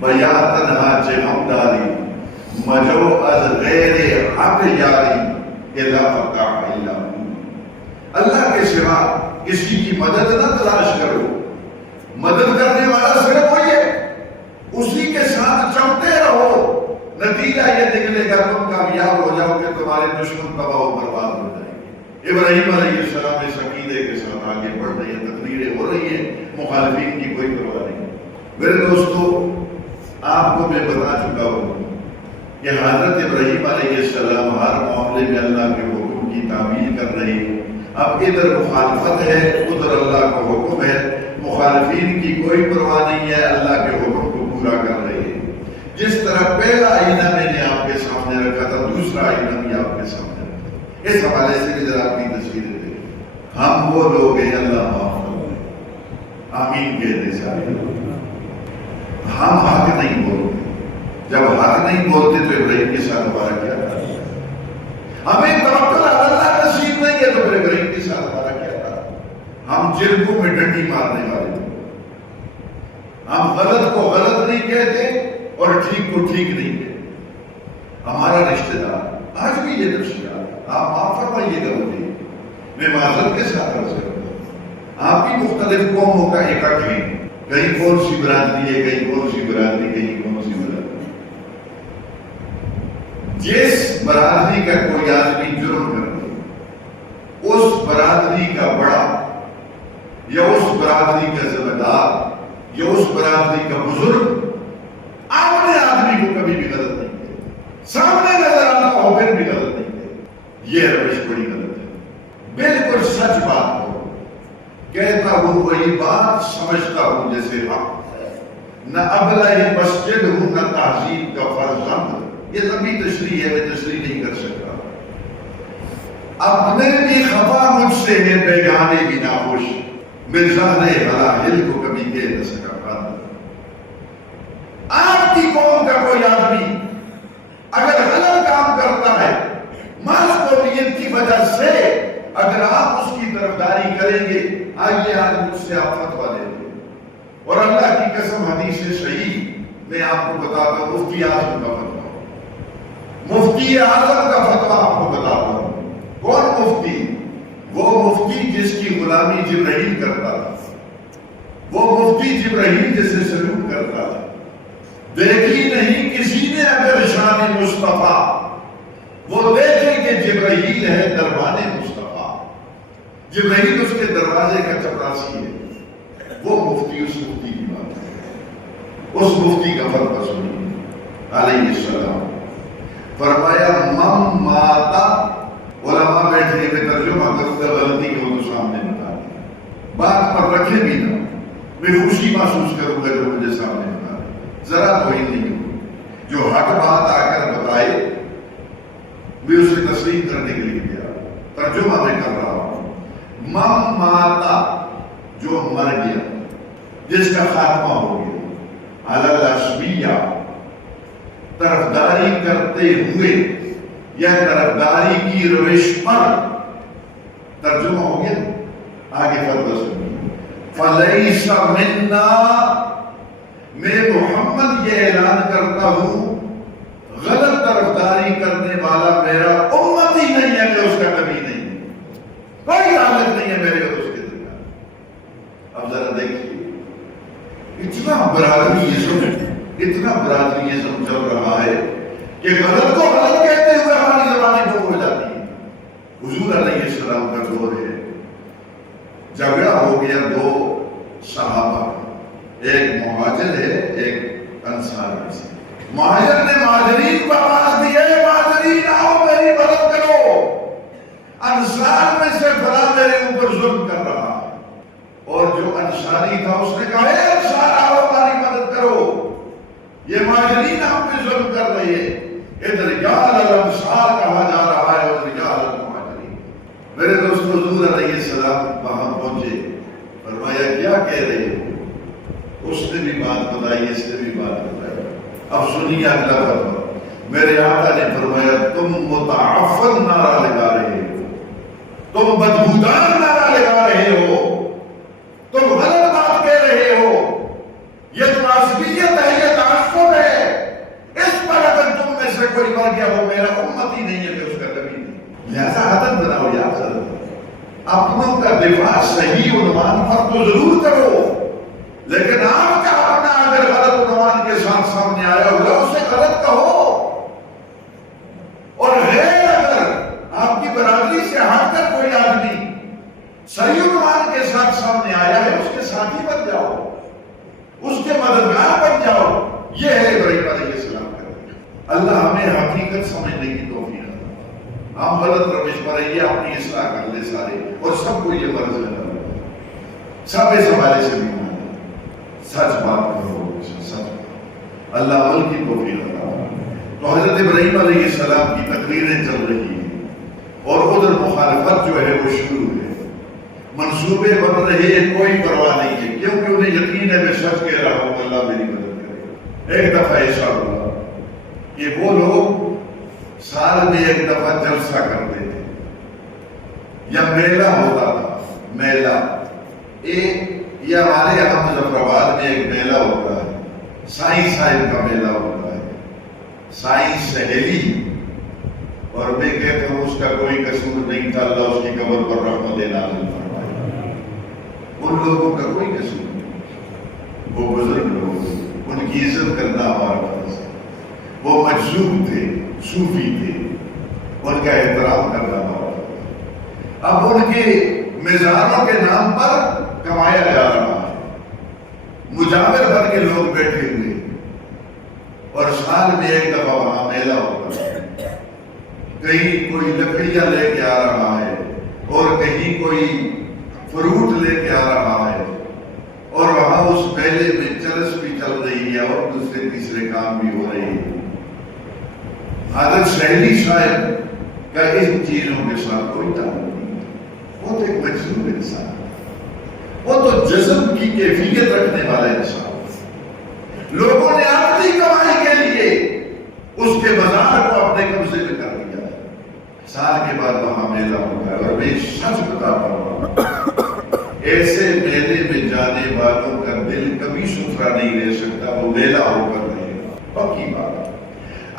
بیا تنہا چہمداری مجو از غیر حق یاری الا فتح الا اللہ کے سوا کسی کی مدد نہ تلاش کرو، مدد کرنے والا صرف وہی ہے، اسی کے ساتھ چمتے رہو، نتیجہ یہ نکلے گا تم کامیاب ہو جاؤ گے، تمہارے دشمن تباہ و برباد ہو جائیں گے۔ ابراہیم علیہ السلام اس عقیدے کے ساتھ آگے بڑھ رہی ہیں، تقریریں ہو رہی ہیں، مخالفین کی کوئی پرواہ نہیں۔ میرے دوستو، آپ کو میں بتا چکا ہوں کہ حضرت ابراہیم علیہ السلام ہر معاملے میں اللہ کے حکم کی تعمیل کر رہے ہیں۔ اب ادھر مخالفت ہے، ادھر اللہ کا حکم ہے، مخالفین کی کوئی پرواہ نہیں ہے، اللہ کے حکم کو پورا کر رہے ہیں۔ جس طرح پہلا آئینہ میں نے آپ کے سامنے رکھا تھا، دوسرا آئینہ بھی آپ کے سامنے رکھا۔ اس حوالے سے بھی ذرا اپنی تصویریں دیکھیں۔ ہم وہ لوگ ہیں، اللہ معاف کرے، آمین کہتے سارے۔ ہم حق نہیں بولتے، جب حق نہیں بولتے تو ابراہیم کے ساتھ ہمارا کیا تھا؟ ہمیں توکل اللہ نصیب نہیں ہے تو پھر ابراہیم کے ساتھ ہمارا کیا تھا؟ ہم جرگوں میں ڈنڈی مارنے والے ہیں، ہم غلط کو غلط نہیں کہتے اور ٹھیک کو ٹھیک نہیں کہتے۔ ہمارا رشتہ دار آج بھی یہ نفسیات، آپ معاف فرمائیے گا مجھے، میں معذرت کے ساتھ عرض کرتا ہوں، آپ کی مختلف قوموں کا اکٹھ ہے، کہیں کون سی برادری ہے، کہیں کون سی برادری، کہیں کون سی برادری۔ جس برادری کا کوئی آدمی جرم کر دے، اس برادری کا بڑا یا اس برادری کا ذمہ دار یا اس برادری کا بزرگ اپنے آدمی کو کبھی بھی غلط نہیں کہے، سامنے نظر آتا ہو پھر بھی غلط نہیں کہے۔ یہ روش بڑی غلط ہے، بالکل سچ بات ہو، کہتا ہوں وہی بات، سمجھتا ہوں جیسے حق، نہ ابلہ مسجد ہوں نہ تہذیب کا فرزند۔ یہ لمبی تشریح ہے، میں تشریح نہیں کر سکتا۔ اپنے بھی خفا مجھ سے ہے، بیگانے بھی ناخوش، مرزانے حلاہل کو کبھی کہہ نہ سکا بند۔ آپ کی قوم کا کوئی آدمی اگر غلط کام کرتا ہے، محض قومیت کی وجہ سے اگر آپ اس کی طرفداری کریں گے، آئیے آج مجھ سے آپ فتویٰ لیں گے، اور اللہ کی قسم حدیث صحیح میں آپ کو بتاتا ہوں، مفتی اعظم کا فتویٰ، مفتی اعظم کا فتویٰ آپ کو بتاتا ہوں۔ کون مفتی؟ وہ مفتی جس کی غلامی جبرائیل کرتا تھا، وہ مفتی جبرائیل جسے سلوک کرتا تھا۔ دیکھی نہیں کسی نے اگر شان مصطفیٰ، وہ دیکھے کہ جبرائیل ہے دربان مصطفیٰ، جبرائیل اس کے دروازے کا چپراسی ہے۔ وہ مفتی اس مفتی کی بات ہے، اس مفتی کا فتویٰ سنیے علیہ السلام۔ فرمایا مم ماتا، علماء بیٹھے میں ترجمہ کرتا غلطی کو تو سامنے بتا دیا، بات پر رکھے بھی نہ، میں خوشی محسوس کروں گا جو مجھے سامنے بتا دیا، ذرا کوئی نہیں ہوں، جو حق بات آ کر بتائے میں اسے تسلیم کرنے کے لیے گیا، ترجمہ میں کر رہا ہوں۔ مم ماتا، جو مر گیا، جس کا خاتمہ ہو گیا، علی الاسمیہ، طرفداری کرتے ہوئے یا طرفداری کی روش پر، ترجمہ ہو گیا، آگے فتویٰ سنیے۔ فلیس منا، میں محمد یہ اعلان کرتا ہوں، غلط طرفداری کرنے والا میرا امت برادریزم، اتنا برادریزم چل رہا ہے کہ غلط کو غلط کہتے ہوئے ہماری زبانیں گم ہو جاتی ہیں۔ حضور علیہ السلام کا دور ہے، جھگڑا ہو گیا دو صحابہ، ایک مہاجر ہے ایک انصار میں سے۔ مہاجر نے مہاجرین کو آواز دی، اے مہاجرین آؤ میری مدد کرو، انصار میں سے فلاں میرے اوپر ظلم کر رہا ہے۔ اور جو انصاری تھا اس نے کہا، اے انصار آؤ ہماری مدد کرو، یہ مہاجرین ہم پہ ظلم کر رہے ہیں۔ ادھر رجال الانصار کہا جا رہا ہے اور رجال المہاجرین۔ میرے دوست حضور علیہ السلام وہاں پہنچے، فرمایا کیا کہہ رہے ہو؟ اس نے بھی بات بتائی، اس نے بھی بات بتائی۔ اب سنیے اگلا فتویٰ۔ میرے آقا نے فرمایا تم متعفن نعرہ لگا رہے ہو، تم بدبودار نعرہ لگا رہے ہو، تم غلط بات کہہ رہے ہو، یہ تو عصبیت ہے، یہ تعصب ہے۔ اس پر اگر تم میں سے کوئی مر گیا ہو میرا امتی نہیں ہے، میں اس کا نبی نہیں۔ لہذا عدد بناؤ یا حضرت، اپنوں کا دفاع صحیح عنوان پر تو ضرور کرو، لیکن آپ کا اپنا اگر غلط عنوان کے ساتھ سامنے آیا ہوگا اسے غلط کہو، اور غیر اگر آپ کی برادری سے ہٹ کر کوئی آدمی صحیح عنوان کے ساتھ سامنے آیا ہے اس کے ساتھی بن جاؤ، اس کے مددگار بن جاؤ۔ یہ ہے ابراہیم علیہ السلام کا۔ اللہ ہمیں حقیقت سمجھنے کی توفیق دے۔ ہم غلط روش پر یہ اپنی اصلاح کر لے سارے، اور سب کو یہ مرض ہے سب اس حوالے سے بھی سچ بات کرو، سچ اللہ عمل کی توفیق عطا۔ تو حضرت ابراہیم علیہ السلام کی تقریریں چل رہی ہیں اور ادھر مخالفت جو ہے وہ شروع ہے، منصوبے بن رہے ہیں، کوئی پرواہ نہیں ہے، کیونکہ انہیں یقین ہے میں سچ کہہ رہا ہوں، اللہ میری مدد کرے۔ ایک دفعہ ایسا ہوا کہ وہ لوگ سال میں ایک دفعہ جلسہ کرتے تھے یا میلہ ہوتا تھا، میلہ یہ ہمارے یہاں مظفر آباد میں ایک میلہ ہوتا ہے، سائیں صاحب کا میلہ ہوتا ہے، سائیں سہیلی، اور میں کہتا ہوں اس کا کوئی قصور نہیں تھا، اللہ اس کی قبر پر رحمت نازل فرمائے۔ ان لوگوں کا کوئی قصور نہیں، وہ بزرگ لوگ، ان کی عزت کرنا ہمارا فرض ہے۔ وہ مجذوب تھے، صوفی تھے، ان کا احترام کرنا ہمارا فرض ہے۔ اب ان کے مزاروں کے نام پر کمایا جا رہا ہے، مجاور بن کے لوگ بیٹھے ہوئے، اور سال میں ایک دفعہ وہاں میلہ ہوتا ہے، کہیں کوئی لکڑیاں لے کے آ رہا ہے اور کہیں کوئی فروٹ لے کے آ رہا ہے، اور وہاں اس میلے میں چرس بھی چل رہی ہے اور دوسرے تیسرے کام بھی ہو رہے ہیں۔ حضرت سہیلی صاحب کا ان چیزوں کے ساتھ کوئی تعلق نہیں، وہ تو ایک مجذوب انسان، وہ تو جذب کی کیفیت رکھنے والا انسان۔ لوگوں نے اپنی کمائی کے لیے اس کے بازار کو اپنے قبضے میں کر لیا، سال کے بعد وہاں میلہ ہوتا ہے، اور میں سچ بتاتا ہوں ایسے میلے میں جانے والوں کا دل کبھی ستھرا نہیں رہ سکتا، وہ میلہ ہو کر رہے گا، پکی بات۔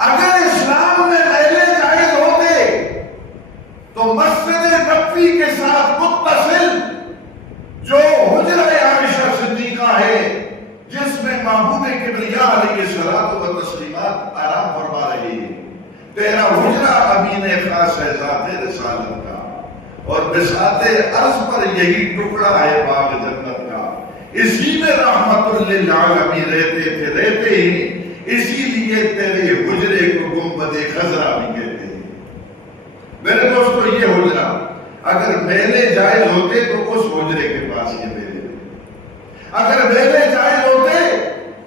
اگر اسلام میں میلے جائز ہوتے تو مسجد نبوی کے ساتھ متصل جو حجرہ عائشہ صدیقہ ہے، جس میں محبوب کبریا علیہ الصلوۃ والتسلیمات آرام فرما رہے ہیں، تیرا حجرہ امین خاص ہے ذات رسالت کا، اور بساط عرض پر یہی ٹکڑا ہے باغ جنت کا، اسی میں رحمت للعالمین رہتے ہی، اسی لیے تیرے حجرے کو گنبد خضرا بھی کہتے ہیں۔ میرے دوستو یہ حجرہ اگر میلے جائز ہوتے تو اس حجرے کے پاس یہ میلے، اگر میلے جائز ہوتے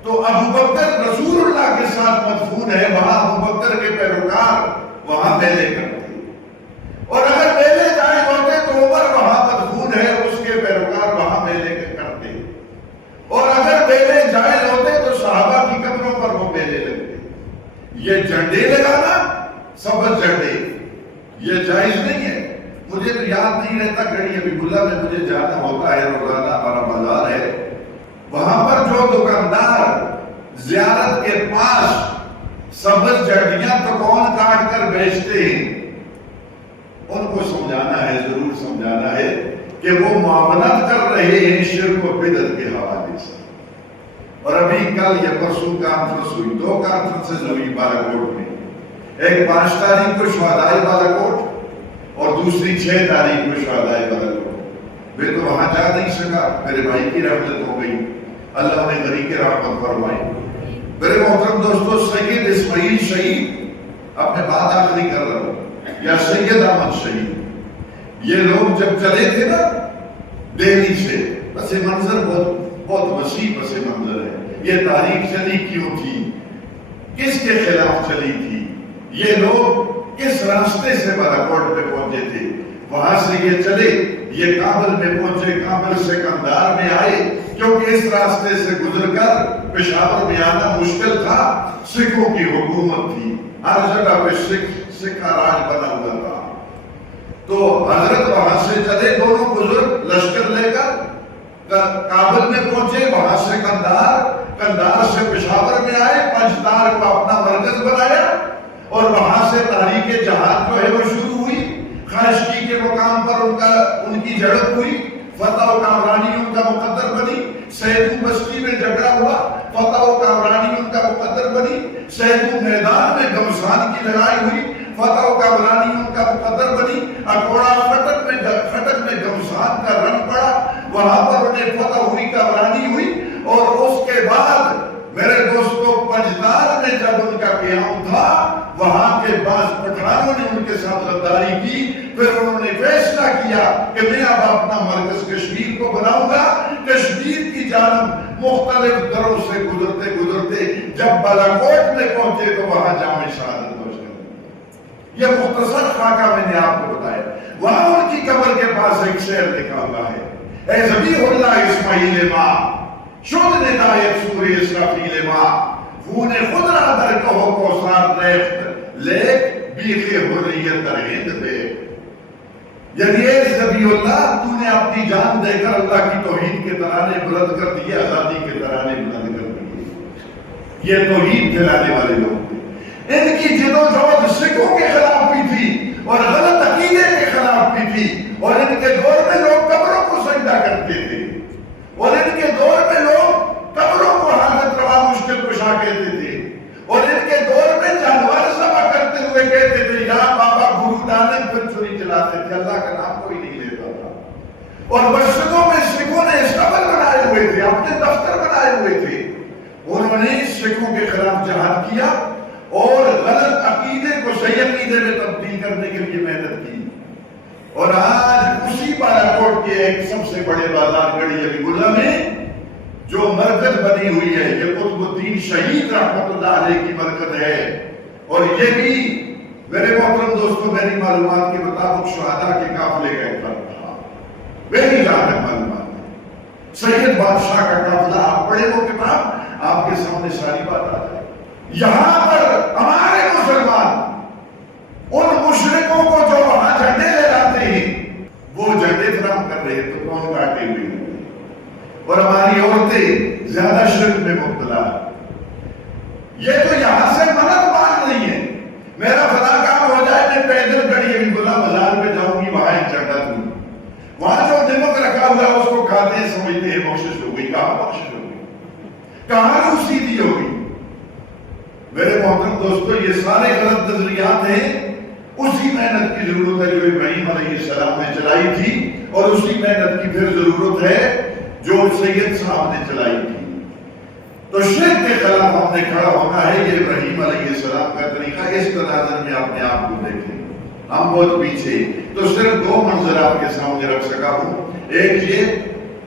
تو ابو بکر رسول اللہ کے ساتھ مدفون ہے، وہاں ابو بکر کے پیروکار وہاں میلے کرتے، اور اگر میلے جائز ہوتے تو عمر وہاں مدفون ہے، اس کے پیروکار وہاں میلے کرتے، اور اگر میلے جائز ہوتے تو صحابہ کی قبروں پر وہ میلے لگتے۔ یہ جھنڈے لگانا، سبز جھنڈے، یہ جائز نہیں ہے۔ مجھے تو یاد نہیں رہتا، گھڑی حبیب اللہ میں مجھے جانا ہوتا ہے، روزانہ ہمارا بازار ہے، وہاں پر جو دکاندار زیارت کے پاس سبز جھنڈیاں تو کون کاٹ کر بیچتے ہیں، ان کو سمجھانا ہے، ضرور سمجھانا ہے کہ وہ معاونت کر رہے ہیں شرک و بدعت کے حوالے سے۔ اور ابھی کل یا پرسوں کانفرنس ہوئی، 2 کانفرنسز ہوئی بالاکوٹ میں، ایک 5 تاریخ کو شہدائے بالاکوٹ اور دوسری 6 تاریخ کو شہدائے بالاکوٹ۔ میں تو وہاں جا نہیں سکا، میرے بھائی کی رحمت ہو گئی، اللہ نے غریق رحمت فرمائی۔ میرے محترم دوستو، سید اسماعیل شہید، اپنے بات آخری کر رہا ہوں، یا سید احمد شہید، یہ لوگ جب چلے تھے نا دہلی سے، پس منظر بہت وسیع پس منظر ہے، یہ تاریخ چلی کیوں تھی، کس کے خلاف چلی تھی، یہ لوگ کس راستے سے بالاکوٹ میں پہنچے تھے، وہاں سے یہ چلے، یہ کابل میں پہنچے، کابل سے قندھار میں آئے، کیونکہ اس راستے سے گزر کر پشاور میں آنا مشکل تھا، سکھوں کی حکومت تھی، ہر جگہ پہ سکھ کا راج بنا ہوا تھا، تو حضرت وہاں سے چلے، دونوں بزرگ لشکر لے کر کابل میں پہنچے، وہاں سے قندھار سے پشاور میں آئے، پنجتار کو اپنا مرکز بنایا، اور وہاں سے تحریک جہاد جو ہے وہ شروع ہوئی، خاشقی کے مقام پر ان کی جھڑپ ہوئی، فتح و کامرانی ان کا مقدر بنی، سیدو بستی میں جھگڑا ہوا، فتح و کامرانی ان کا مقدر بنی، سیدو میدان میں گمسان کی لڑائی ہوئی، فتح و کامرانی ان کا مقدر بنی، اکوڑا خٹک میں گمسان کا رنگ پڑا، وہاں پر انہیں فتح ہوئی، کامرانی ہوئی، اور اس کے بعد میرے دوستو پنجتار میں جب ان کا قیام تھا، وہاں کے بعض پٹھانوں نے ان کے ساتھ غداری کی، پھر انہوں نے فیصلہ کیا کہ میں اب اپنا مرکز کشمیر کو بناؤں گا، کشمیر کی جانب مختلف دروں سے گزرتے گزرتے جب بالاکوٹ میں پہنچے تو وہاں جامع شہادت نوش کر، یہ مختصر خاکہ میں نے آپ کو بتایا۔ وہاں ان کی قبر کے پاس ایک شعر لکھا ہوا ہے، اے ذبیح اللہ اسماعیل ماں، شد ندایت سور اسرافیل ماں، خون خود را در کہو کوثر ریخت، لیک بیخ حریت در ہند پہ۔ یعنی اے ذبیح اللہ، تو نے اپنی جان دے کر اللہ کی توحید کے ترانے بلند کر دیے، آزادی کے ترانے بلند کر دیے۔ یہ توحید پھیلانے والے لوگ تھے، ان کی جدوجہد سکھوں کے خلاف بھی تھی اور غلط عقیدے کے خلاف بھی تھی، اور ان کے دور میں لوگ قبروں کو سجدہ کرتے تھے، اور ان کے دور میں لوگ قبروں کو حالت روا مشکل کشا کہتے تھے، اور ان کے دور میں جانور ذبح کرتے ہوئے کہتے تھے یا بابا گرو نانک، پھر چھری چلاتے تھے، اللہ کا نام کوئی نہیں لیتا تھا، اور مسجدوں میں سکھوں نے اسٹبل بنائے ہوئے تھے، اپنے دفتر بنائے ہوئے تھے، انہوں نے سکھوں کے خلاف جہاد کیا اور غلط عقیدے کو صحیح عقیدے میں تبدیل کرنے کے لیے محنت کی، اور آج اسی بالاکوٹ کے ایک سب سے بڑے بازار گڑی علی گلہ میں جو مرکز بنی ہوئی ہے، یہ قطب الدین شہید رحمت اللہ علیہ کی مرکز ہے، اور یہ بھی میرے محترم دوستوں میری معلومات کے مطابق شہداء کے قافلے کا ایک فرق تھا، میری جہاں تک معلومات ہے، سید بادشاہ کا قافلہ، آپ پڑھے وہ کتاب، آپ کے سامنے ساری بات آ جائے۔ یہاں پر ہمارے مسلمان ان مشرکوں کو جو وہاں جھنڈے لے جاتے ہیں وہ جھنڈے فراہم کر رہے تو کون کاٹے ہوئے ہیں، اور ہماری عورتیں زیادہ شرک میں مبتلا، یہ تو یہاں سے منت مان رہی ہے، میرا فلاں کام ہو جائے میں پیدل گڑی ابھی بلا بازار میں جاؤں گی، وہاں ایک جھنڈا دوں، وہاں جو نمک رکھا ہوا ہے اس کو کھاتے ہیں، سمجھتے ہیں بخشش ہو گئی، کہاں بخشش ہو گئی، کہاں روح سیدھی ہو گئی۔ میرے محترم دوستو یہ سارے غلط نظریات ہیں، اسی محنت کی ضرورت ہے جو ابراہیم علیہ السلام نے چلائی تھی، اور اسی محنت کی پھر ضرورت ہے جو سید صاحب نے چلائی تھی۔ تو شرک کے خلاف ہم نے کھڑا ہونا ہے، یہ ابراہیم علیہ السلام کا طریقہ، اس تناظر میں اپنے آپ کو دیکھیں، ہم بہت پیچھے، تو صرف 2 منظر آپ کے سامنے رکھ سکا ہوں، ایک یہ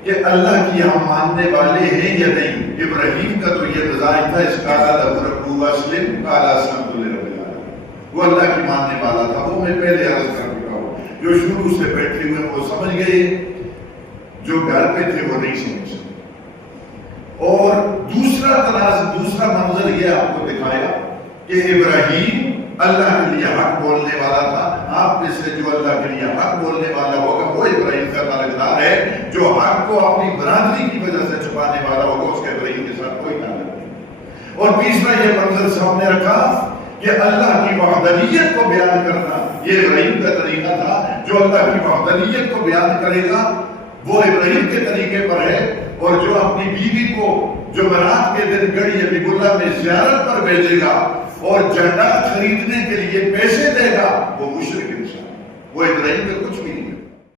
کہ اللہ کی ہم ماننے والے ہیں یا نہیں۔ ابراہیم کا تو یہ مزاج تھا، اس کالا ربو اسلم کالا سمت لرب العالمین، وہ اللہ کی ماننے والا تھا، وہ میں پہلے عرض کر چکا ہوں، جو شروع سے بیٹھے ہوئے وہ سمجھ گئے، جو گھر پہ تھے وہ نہیں سمجھ سکتے۔ اور دوسرا منظر یہ آپ کو دکھایا کہ ابراہیم اللہ کے لیے حق بولنے والا تھا، آپ میں سے جو اللہ کے لیے حق بولنے والا ہوگا وہ ابراہیم کا تعلقدار ہے، جو حق کو اپنی برادری کی وجہ سے چھپانے والا ہوگا اس کے ابراہیم کے ساتھ کوئی تعلق نہیں۔ اور تیسرا یہ منظر سامنے رکھا کہ اللہ کی وحدانیت کو بیان کرنا، یہ ابراہیم کا طریقہ تھا، جو اللہ کی وحدانیت کو بیان کرے گا وہ ابراہیم کے طریقے پر ہے، اور جو اپنی بیوی کو جمعرات کے دن گڑی حبیب اللہ میں زیارت پر بھیجے گا اور جنڈا خریدنے کے لیے پیسے دے گا، وہ مشرک انسان، وہ ابراہیم کا کچھ بھی نہیں ہے۔